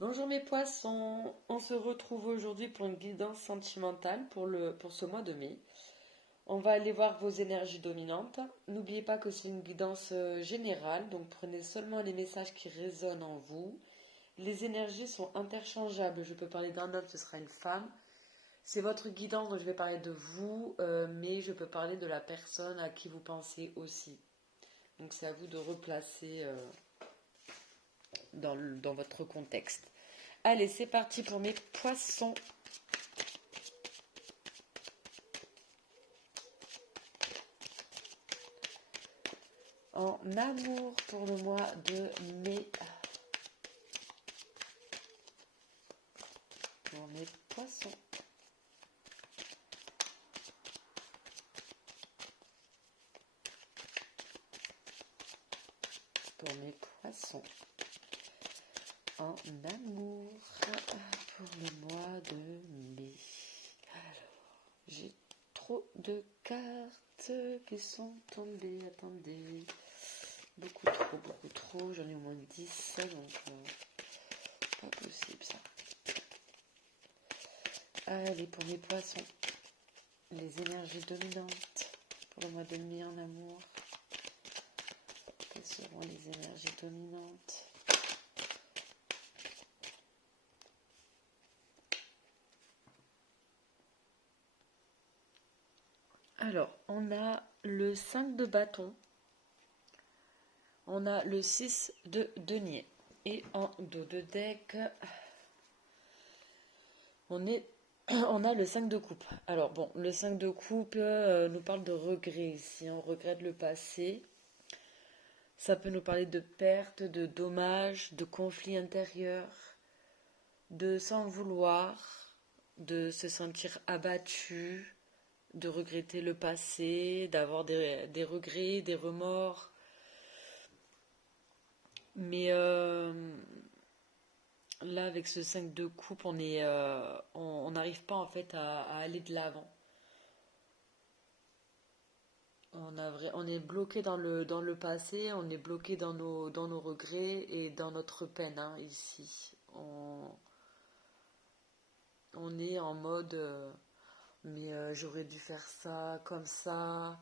Bonjour mes poissons, on se retrouve aujourd'hui pour une guidance sentimentale pour ce mois de mai. On va aller voir vos énergies dominantes. N'oubliez pas que c'est une guidance générale, donc prenez seulement les messages qui résonnent en vous. Les énergies sont interchangeables, je peux parler d'un homme, ce sera une femme. C'est votre guidance, donc je vais parler de vous, mais je peux parler de la personne à qui vous pensez aussi. Donc c'est à vous de replacer dans votre contexte. Allez, c'est parti pour mes poissons. En amour pour le mois de mai. Pour mes poissons. Pour mes poissons. En amour pour le mois de mai. Alors, j'ai trop de cartes qui sont tombées. Attendez. Beaucoup trop. J'en ai au moins 10, donc pas possible ça. Allez, pour mes poissons. Les énergies dominantes pour le mois de mai en amour. Quelles seront les énergies dominantes? Alors, on a le 5 de bâton, on a le 6 de denier. Et en dos de deck, on a le 5 de coupe. Alors bon, le 5 de coupe nous parle de regret ici, on regrette le passé. Ça peut nous parler de perte, de dommages, de conflits intérieurs, de s'en vouloir, de se sentir abattu, de regretter le passé, d'avoir des regrets, des remords. Mais là, avec ce 5 de coupe, on n'arrive pas en fait à aller de l'avant. On est bloqué dans le passé, on est bloqué dans nos regrets et dans notre peine hein, ici. On est en mode mais j'aurais dû faire ça comme ça,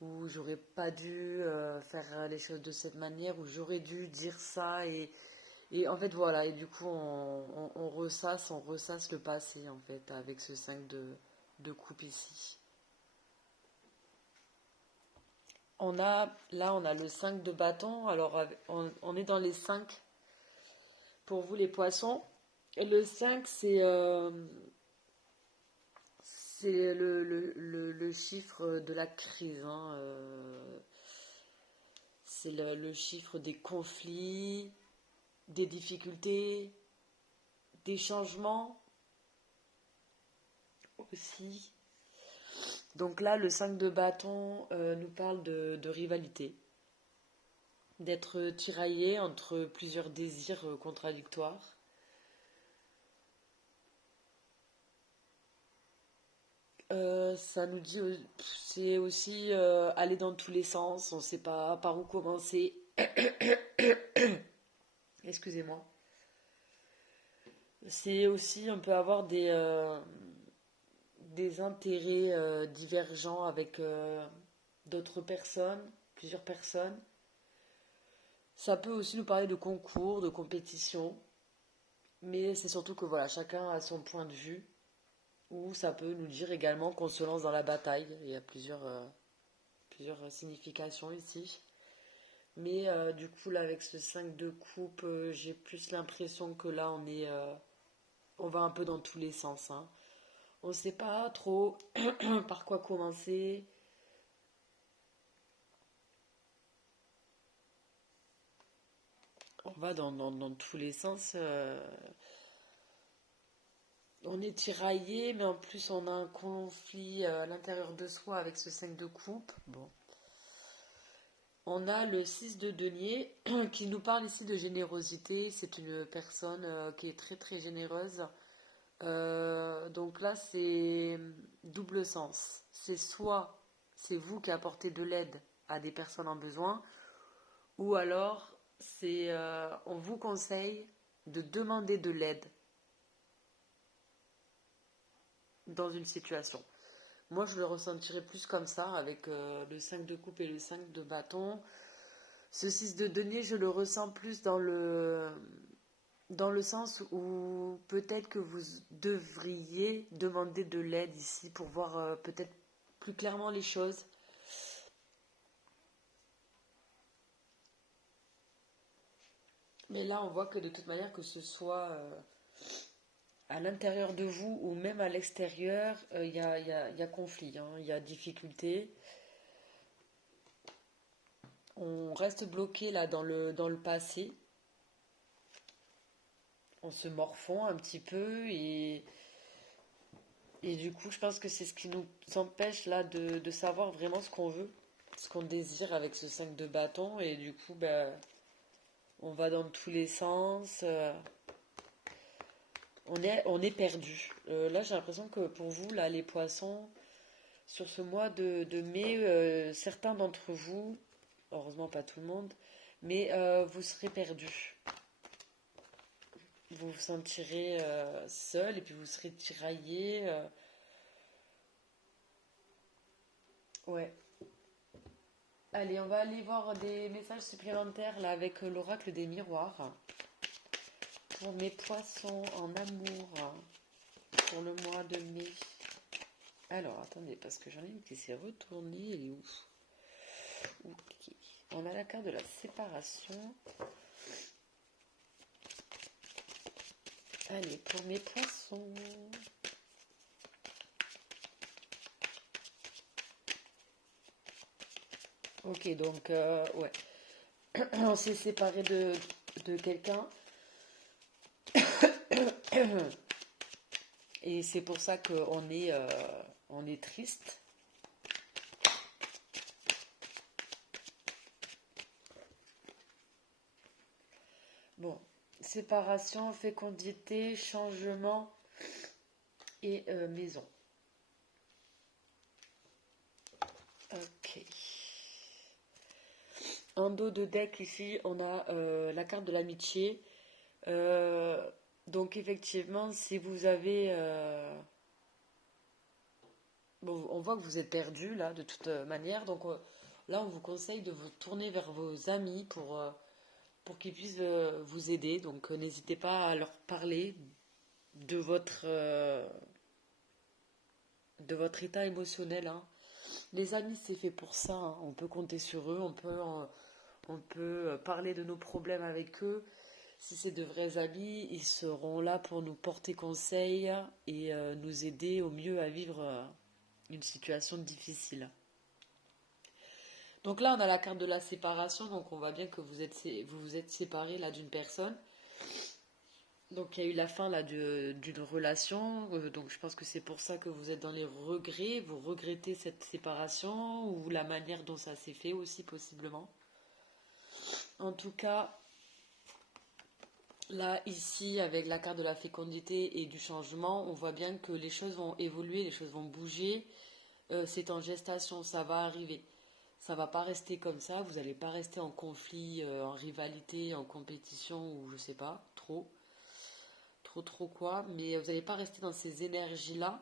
ou j'aurais pas dû faire les choses de cette manière, ou j'aurais dû dire ça, et en fait voilà, et du coup on ressasse le passé en fait avec ce 5 de coupe ici. On a le 5 de bâton, alors on est dans les 5 pour vous les poissons. Et le 5 c'est le chiffre de la crise, hein, c'est le chiffre des conflits, des difficultés, des changements aussi. Donc là, le 5 de bâton nous parle de rivalité, d'être tiraillé entre plusieurs désirs contradictoires. Ça nous dit, c'est aussi aller dans tous les sens, on ne sait pas par où commencer. Excusez-moi. C'est aussi, on peut avoir des intérêts divergents avec d'autres personnes, plusieurs personnes. Ça peut aussi nous parler de concours, de compétition, mais c'est surtout que voilà, chacun a son point de vue, ou ça peut nous dire également qu'on se lance dans la bataille. Il y a plusieurs significations ici. Mais du coup, là, avec ce 5 de coupe, j'ai plus l'impression que là, on va un peu dans tous les sens. Hein. On ne sait pas trop par quoi commencer. On va dans tous les sens. On est tiraillé, mais en plus on a un conflit à l'intérieur de soi avec ce 5 de coupe. Bon. On a le 6 de denier qui nous parle ici de générosité. C'est une personne qui est très très généreuse. Donc là, c'est double sens. C'est soit c'est vous qui apportez de l'aide à des personnes en besoin, ou alors c'est on vous conseille de demander de l'aide dans une situation. Moi, je le ressentirais plus comme ça, avec le 5 de coupe et le 5 de bâton. Ce 6 de denier, je le ressens plus dans le sens où peut-être que vous devriez demander de l'aide ici pour voir peut-être plus clairement les choses. Mais là, on voit que de toute manière, que ce soit à l'intérieur de vous ou même à l'extérieur, y a conflit, hein, il y a difficulté. On reste bloqué là dans le passé. On se morfond un petit peu et du coup, je pense que c'est ce qui nous empêche là de savoir vraiment ce qu'on veut, ce qu'on désire avec ce 5 de bâton. Et du coup, ben, on va dans tous les sens. On est perdu. Là, j'ai l'impression que pour vous, là, les poissons, sur ce mois de mai, certains d'entre vous, heureusement pas tout le monde, mais vous serez perdus. Vous vous sentirez seul et puis vous serez tiraillé. Ouais. Allez, on va aller voir des messages supplémentaires là avec l'oracle des miroirs. Pour mes poissons en amour pour le mois de mai. Alors, attendez, parce que j'en ai une qui s'est retournée. Elle est où? Ok. On a la carte de la séparation. Allez, pour mes poissons. Ok, donc, ouais. On s'est séparé de quelqu'un. Et c'est pour ça on est triste. Bon, séparation, fécondité, changement et maison. Ok. En dos de deck ici, on a la carte de l'amitié. Donc effectivement, si vous avez... bon, on voit que vous êtes perdu là, de toute manière. Donc là, on vous conseille de vous tourner vers vos amis pour qu'ils puissent vous aider. Donc n'hésitez pas à leur parler de votre état émotionnel, hein. Les amis, c'est fait pour ça, hein. On peut compter sur eux, on peut parler de nos problèmes avec eux. Si c'est de vrais amis, ils seront là pour nous porter conseil et nous aider au mieux à vivre une situation difficile. Donc là, on a la carte de la séparation, donc on voit bien que vous vous êtes séparés là d'une personne. Donc il y a eu la fin là d'une relation, donc je pense que c'est pour ça que vous êtes dans les regrets, vous regrettez cette séparation ou la manière dont ça s'est fait aussi possiblement. En tout cas, là ici avec la carte de la fécondité et du changement, on voit bien que les choses vont évoluer, les choses vont bouger. C'est en gestation, ça va arriver. Ça va pas rester comme ça, vous n'allez pas rester en conflit, en rivalité, en compétition ou je sais pas, trop quoi, mais vous n'allez pas rester dans ces énergies-là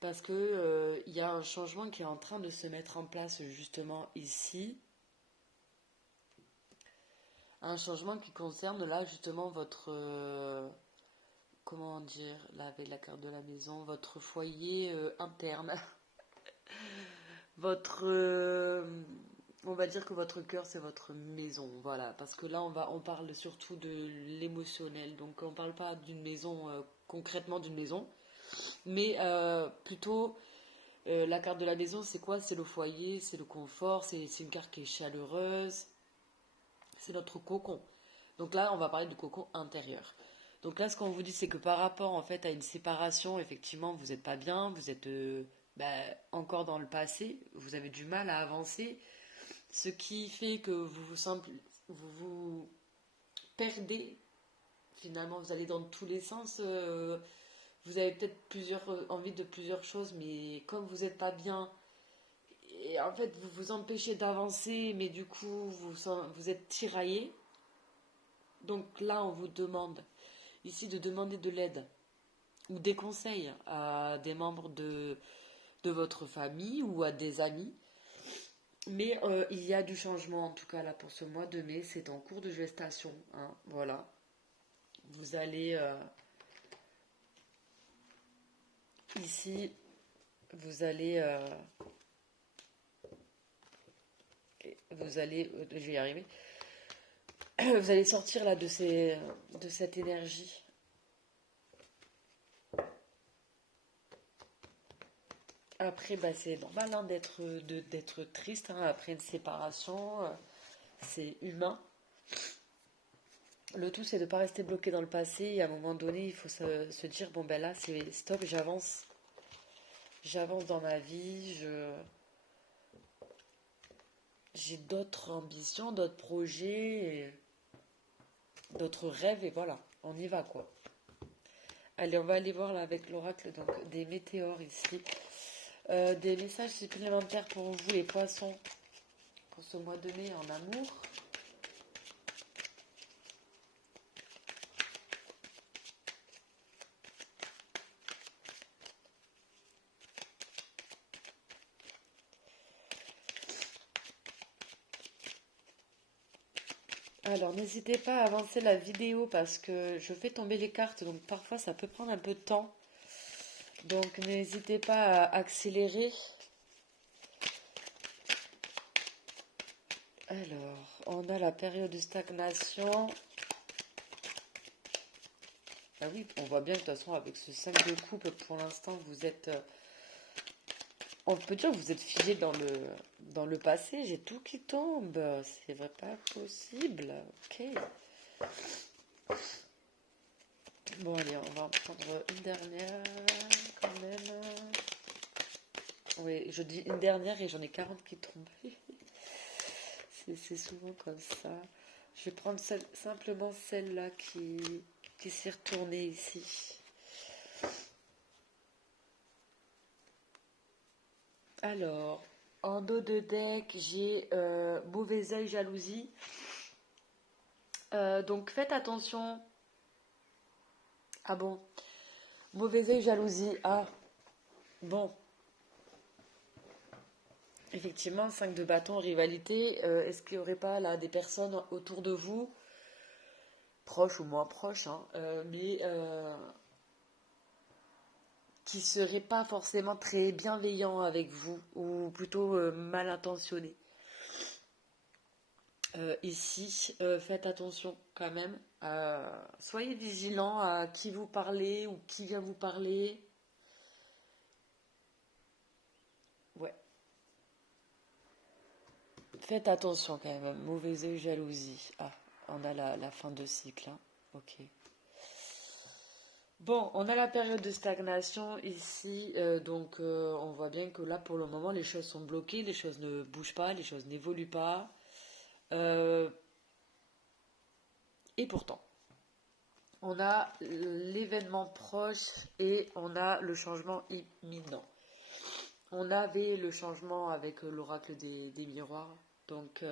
parce que il y a un changement qui est en train de se mettre en place justement ici. Un changement qui concerne là justement votre comment dire, là avec la carte de la maison, votre foyer interne. Votre on va dire que votre cœur c'est votre maison, voilà, parce que là on parle surtout de l'émotionnel, donc on parle pas d'une maison concrètement d'une maison, mais plutôt la carte de la maison c'est quoi? C'est le foyer, c'est le confort, c'est une carte qui est chaleureuse, c'est notre cocon. Donc là on va parler du cocon intérieur. Donc là ce qu'on vous dit c'est que par rapport en fait à une séparation, effectivement vous n'êtes pas bien, vous êtes encore dans le passé, vous avez du mal à avancer, ce qui fait que vous perdez, finalement vous allez dans tous les sens, vous avez peut-être envie de plusieurs choses, mais comme vous n'êtes pas bien, et en fait vous vous empêchez d'avancer, mais du coup vous êtes tiraillé. Donc là, on vous demande ici de demander de l'aide ou des conseils à des membres de votre famille ou à des amis. Mais il y a du changement en tout cas là pour ce mois de mai, c'est en cours de gestation, hein, voilà. Vous allez ici, vous allez, je vais y arriver. Vous allez sortir là de cette énergie. Après, bah, c'est normal hein, d'être triste hein, après une séparation, c'est humain. Le tout, c'est de ne pas rester bloqué dans le passé et à un moment donné, il faut se dire, bon ben là, c'est stop, j'avance. J'avance dans ma vie, j'ai d'autres ambitions, d'autres projets, d'autres rêves et voilà, on y va quoi. Allez, on va aller voir là avec l'oracle donc des météores ici. Des messages supplémentaires pour vous les poissons pour ce mois de mai en amour. Alors n'hésitez pas à avancer la vidéo parce que je fais tomber les cartes donc parfois ça peut prendre un peu de temps. Donc n'hésitez pas à accélérer. Alors, on a la période de stagnation. Ah oui, on voit bien que de toute façon avec ce 5 de coupe, pour l'instant, vous êtes... on peut dire que vous êtes figé dans le passé. J'ai tout qui tombe. C'est vrai, pas possible. Ok. Bon, allez, on va en prendre une dernière quand même. Oui, je dis une dernière et j'en ai 40 qui tombent. C'est souvent comme ça. Je vais prendre simplement celle-là qui s'est retournée ici. Alors, en dos de deck, j'ai mauvais œil, jalousie. Donc faites attention. Ah bon, mauvais œil, jalousie. Ah, bon. Effectivement, 5 de bâton, rivalité. Est-ce qu'il n'y aurait pas là des personnes autour de vous, proches ou moins proches, hein, mais qui seraient pas forcément très bienveillants avec vous, ou plutôt mal intentionnés. Ici, faites attention quand même. Soyez vigilant à qui vous parlez ou qui vient vous parler. Ouais. Faites attention quand même. Mauvais œil, jalousie. Ah, on a la fin de cycle, hein. Ok. Bon, on a la période de stagnation ici, donc on voit bien que là pour le moment les choses sont bloquées, les choses ne bougent pas, les choses n'évoluent pas. Euh, et pourtant, on a l'événement proche et on a le changement imminent. On avait le changement avec l'oracle des miroirs. Donc,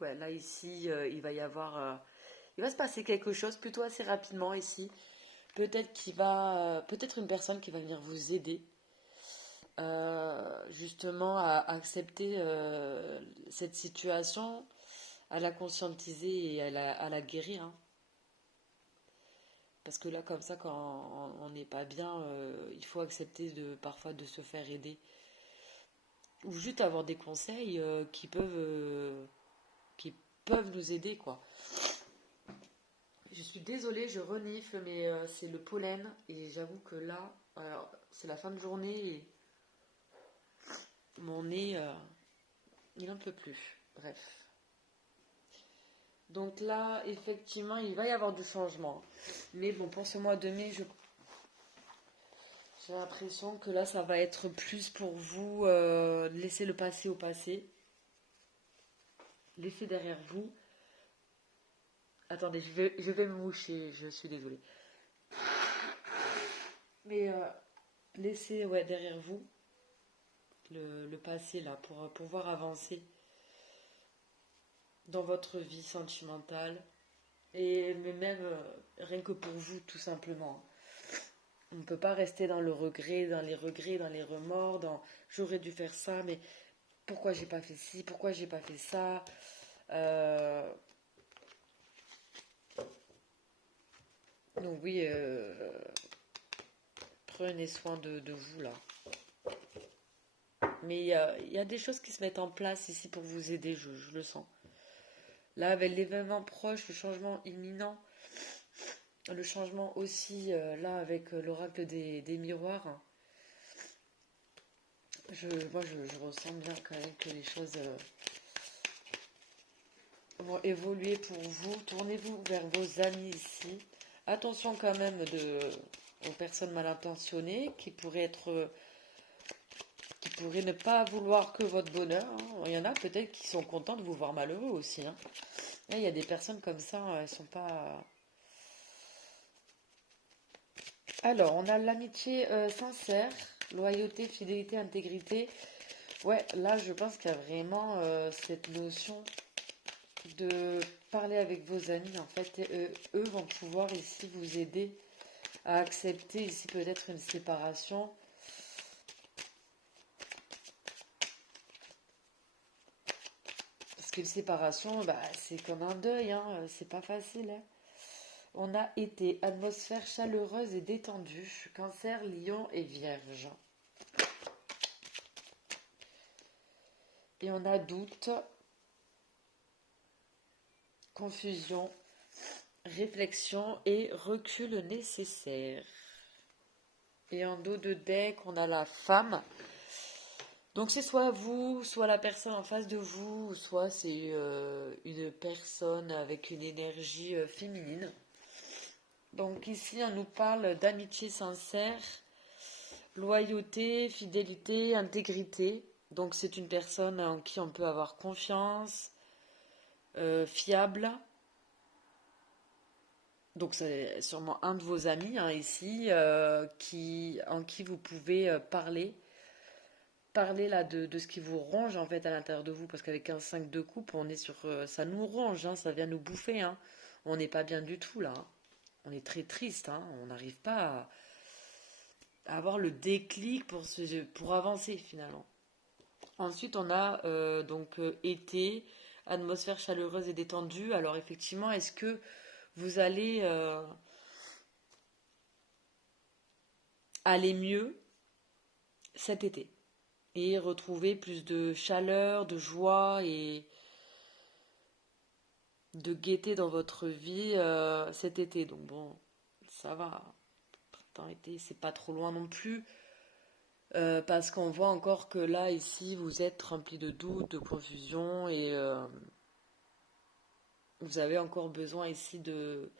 ouais, là ici, il va y avoir, il va se passer quelque chose plutôt assez rapidement ici. Peut-être une personne qui va venir vous aider justement à accepter cette situation, à la conscientiser et à la guérir, hein. Parce que là, comme ça, quand on n'est pas bien, il faut accepter parfois de se faire aider. Ou juste avoir des conseils qui peuvent nous aider, quoi. Je suis désolée, je renifle, mais c'est le pollen. Et j'avoue que là, alors, c'est la fin de journée et mon nez, il n'en peut plus. Bref. Donc là, effectivement, il va y avoir du changement. Mais bon, pour ce mois de mai, j'ai l'impression que là, ça va être plus pour vous laisser le passé au passé. Laisser derrière vous. Attendez, je vais me moucher, je suis désolée. Mais laissez ouais, derrière vous le passé là pour pouvoir avancer. dans votre vie sentimentale. Et même rien que pour vous, tout simplement. On ne peut pas rester dans le regret, dans les remords, dans j'aurais dû faire ça, mais pourquoi j'ai pas fait ci, pourquoi j'ai pas fait ça. Euh, donc oui, prenez soin de vous là. Mais il y a des choses qui se mettent en place ici pour vous aider, je le sens. Là, avec l'événement proche, le changement imminent, le changement aussi, là, avec l'oracle des miroirs, je ressens bien quand même que les choses vont évoluer pour vous. Tournez-vous vers vos amis ici. Attention quand même aux personnes mal intentionnées qui pourraient ne pas vouloir que votre bonheur, hein. Il y en a peut-être qui sont contents de vous voir malheureux aussi, hein. Là, il y a des personnes comme ça, elles sont pas. Alors, on a l'amitié sincère, loyauté, fidélité, intégrité. Ouais, là, je pense qu'il y a vraiment cette notion de parler avec vos amis, en fait. Et, eux vont pouvoir ici vous aider à accepter ici peut-être une séparation. Parce qu'une séparation, bah, c'est comme un deuil, hein. C'est pas facile, hein. On a été atmosphère chaleureuse et détendue, Cancer, Lion et Vierge. Et on a doute, confusion, réflexion et recul nécessaire. Et en dos de deck, on a la femme. Donc c'est soit vous, soit la personne en face de vous, soit c'est une personne avec une énergie féminine. Donc ici, on nous parle d'amitié sincère, loyauté, fidélité, intégrité. Donc c'est une personne en qui on peut avoir confiance, fiable. Donc c'est sûrement un de vos amis hein, ici en qui vous pouvez parler là de ce qui vous ronge en fait à l'intérieur de vous. Parce qu'avec un 5 de coupe, on est sur ça nous ronge, hein, ça vient nous bouffer. Hein. On n'est pas bien du tout là. Hein. On est très triste. Hein. On n'arrive pas à avoir le déclic pour avancer finalement. Ensuite, on a été, atmosphère chaleureuse et détendue. Alors effectivement, est-ce que vous allez aller mieux cet été et retrouver plus de chaleur, de joie et de gaieté dans votre vie cet été. Donc bon, ça va. Printemps-été, c'est pas trop loin non plus. Parce qu'on voit encore que là, ici, vous êtes rempli de doutes, de confusion et vous avez encore besoin ici de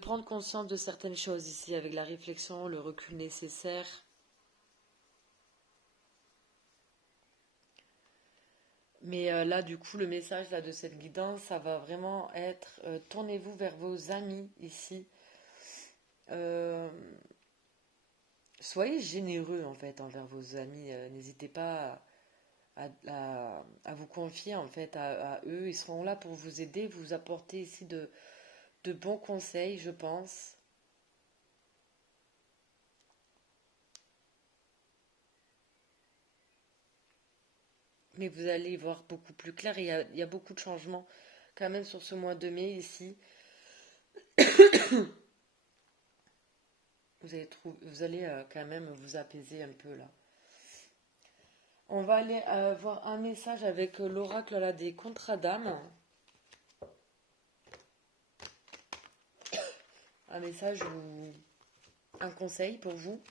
prendre conscience de certaines choses ici avec la réflexion, le recul nécessaire. Mais là, du coup, le message là, de cette guidance, ça va vraiment être tournez-vous vers vos amis ici. Euh, Soyez généreux en fait envers vos amis. N'hésitez pas à vous confier en fait à eux. Ils seront là pour vous aider, vous apporter ici de bons conseils, je pense. Mais vous allez y voir beaucoup plus clair. Il y a beaucoup de changements quand même sur ce mois de mai ici. Vous allez quand même vous apaiser un peu là. On va aller voir un message avec l'oracle là, des contrats d'âme. Un message ou un conseil pour vous,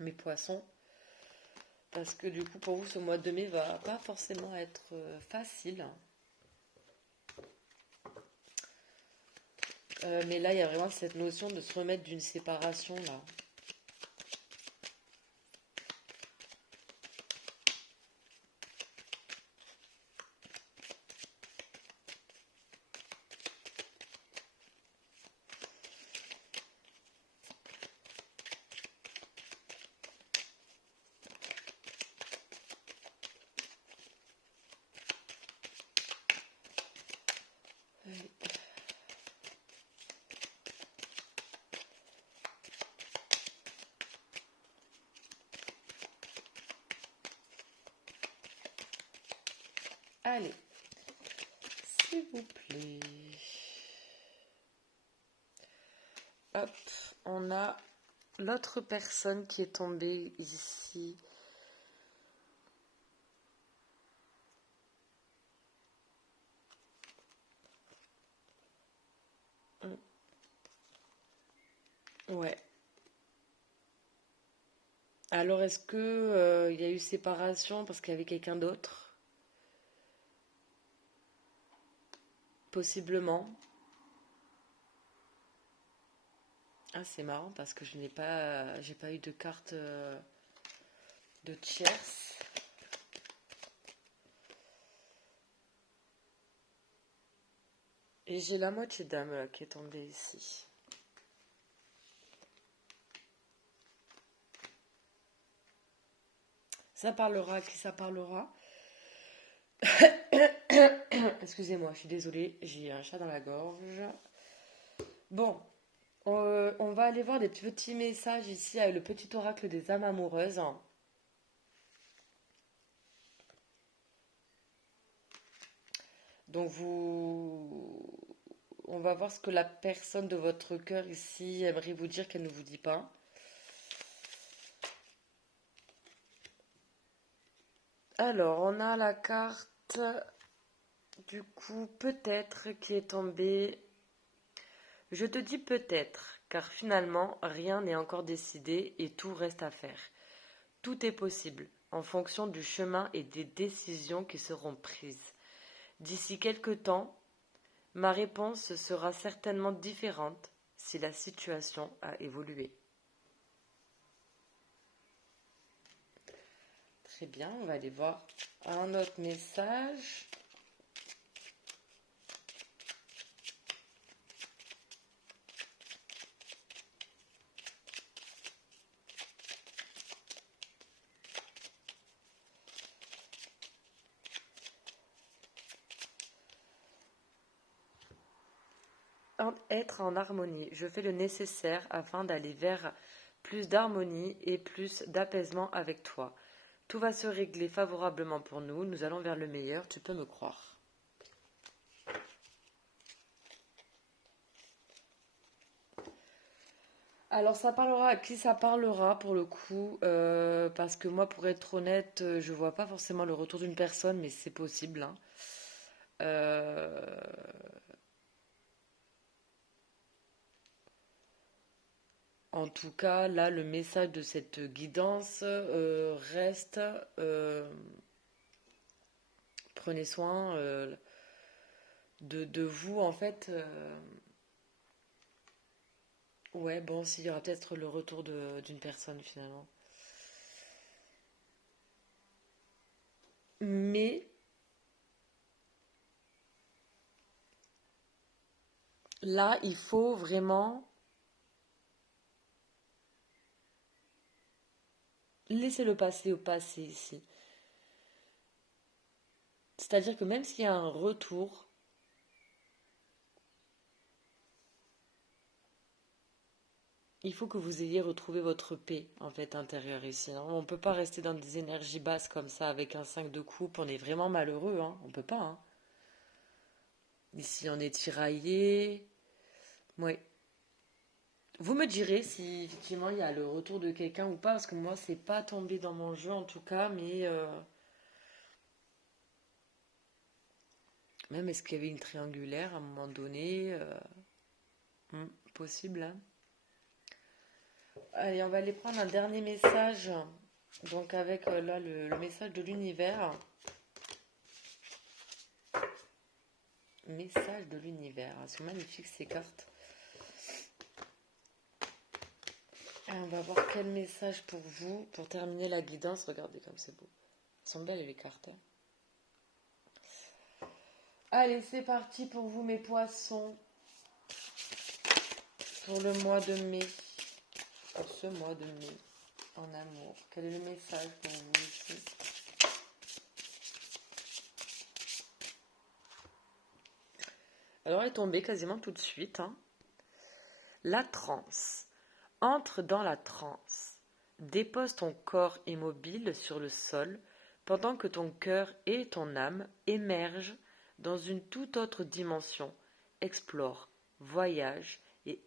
mes poissons. Parce que du coup, pour vous, ce mois de mai va pas forcément être facile. Mais là, il y a vraiment cette notion de se remettre d'une séparation là. Allez. Allez, s'il vous plaît. Hop, on a l'autre personne qui est tombée ici. Ouais. Alors, est-ce que il y a eu séparation parce qu'il y avait quelqu'un d'autre? Possiblement. Ah, c'est marrant parce que j'ai pas eu de carte de tierce. Et j'ai la moitié d'âme qui est tombée ici. Ça parlera à qui ça parlera. Excusez-moi, je suis désolée, j'ai un chat dans la gorge. Bon, on va aller voir des petits messages ici avec le petit oracle des âmes amoureuses. Donc on va voir ce que la personne de votre cœur ici aimerait vous dire qu'elle ne vous dit pas. Alors, on a la carte du coup peut-être qui est tombée. Je te dis peut-être, car finalement rien n'est encore décidé et tout reste à faire. Tout est possible en fonction du chemin et des décisions qui seront prises. D'ici quelque temps, ma réponse sera certainement différente si la situation a évolué. Très bien, on va aller voir un autre message. Être en harmonie. Je fais le nécessaire afin d'aller vers plus d'harmonie et plus d'apaisement avec toi. Tout va se régler favorablement pour nous. Nous allons vers le meilleur, tu peux me croire. Alors ça parlera à qui ça parlera pour le coup, parce que moi pour être honnête, je vois pas forcément le retour d'une personne, mais c'est possible, hein. Euh, En tout cas, là, le message de cette guidance reste prenez soin de vous, en fait. Ouais, bon, s'il y aura peut-être le retour d'une personne finalement. Mais là, il faut vraiment laisser le passé au passé ici. C'est-à-dire que même s'il y a un retour, il faut que vous ayez retrouvé votre paix en fait intérieure ici, hein. On ne peut pas rester dans des énergies basses comme ça avec un 5 de coupe. On est vraiment malheureux, hein. On peut pas, hein. Ici, on est tiraillé. Ouais. Vous me direz si effectivement il y a le retour de quelqu'un ou pas, parce que moi, c'est pas tombé dans mon jeu en tout cas, mais même est-ce qu'il y avait une triangulaire à un moment donné possible, hein. Allez, on va aller prendre un dernier message. Donc avec là le message de l'univers. Message de l'univers. Elles sont magnifiques ces cartes. On va voir quel message pour vous, pour terminer la guidance. Regardez comme c'est beau. Elles sont belles les cartes, hein. Allez, c'est parti pour vous mes poissons. Pour le mois de mai. Pour ce mois de mai. En amour. Quel est le message pour vous ici? Alors elle est tombée quasiment tout de suite, hein. La transe. Entre dans la transe. Dépose ton corps immobile sur le sol pendant que ton cœur et ton âme émergent dans une toute autre dimension. Explore, voyage et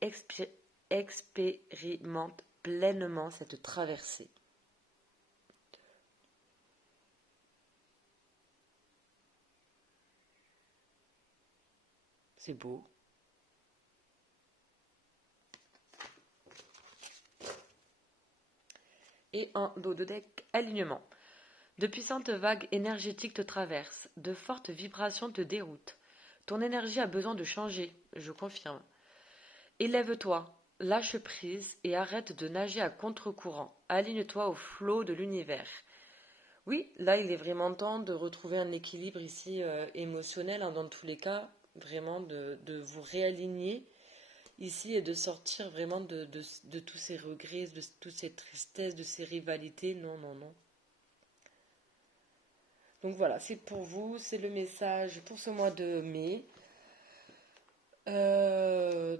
expérimente pleinement cette traversée. C'est beau. Et en dos de deck, alignement. De puissantes vagues énergétiques te traversent, de fortes vibrations te déroutent. Ton énergie a besoin de changer, je confirme. Élève-toi, lâche prise et arrête de nager à contre-courant. Aligne-toi au flot de l'univers. Oui, là il est vraiment temps de retrouver un équilibre ici émotionnel, hein, dans tous les cas, vraiment de vous réaligner ici et de sortir vraiment de tous ces regrets, de toutes ces tristesses, de ces rivalités. Non, non, non. Donc voilà, c'est pour vous, c'est le message pour ce mois de mai.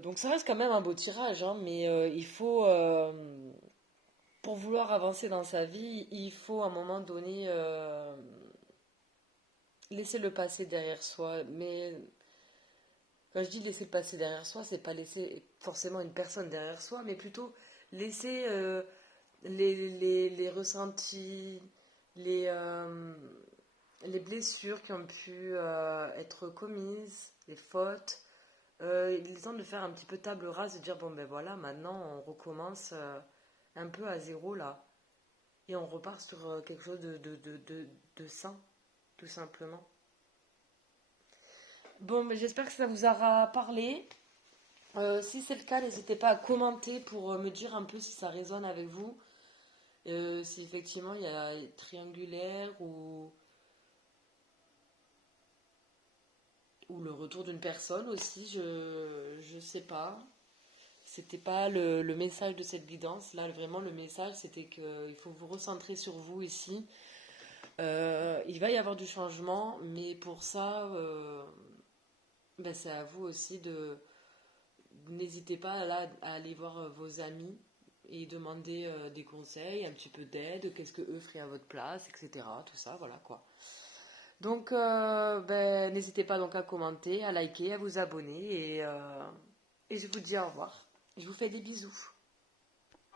Donc ça reste quand même un beau tirage, hein, mais il faut, pour vouloir avancer dans sa vie, il faut à un moment donné laisser le passé derrière soi. Mais quand je dis laisser le passé derrière soi, c'est pas laisser forcément une personne derrière soi, mais plutôt laisser les ressentis, les, euh, les blessures qui ont pu être commises, les fautes. Il est temps de faire un petit peu table rase, de dire bon ben voilà, maintenant on recommence un peu à zéro là. Et on repart sur quelque chose de sain, tout simplement. Bon, mais j'espère que ça vous aura parlé. Si c'est le cas, n'hésitez pas à commenter pour me dire un peu si ça résonne avec vous. Si effectivement il y a triangulaire ou le retour d'une personne aussi, je sais pas. C'était pas le message de cette guidance. Là, vraiment, le message, c'était qu'il faut vous recentrer sur vous ici. Il va y avoir du changement, mais pour ça, ben, c'est à vous aussi de... N'hésitez pas là à aller voir vos amis et demander des conseils, un petit peu d'aide, qu'est-ce que eux feraient à votre place, etc. Tout ça, voilà quoi. Donc, ben, n'hésitez pas donc à commenter, à liker, à vous abonner et je vous dis au revoir. Je vous fais des bisous.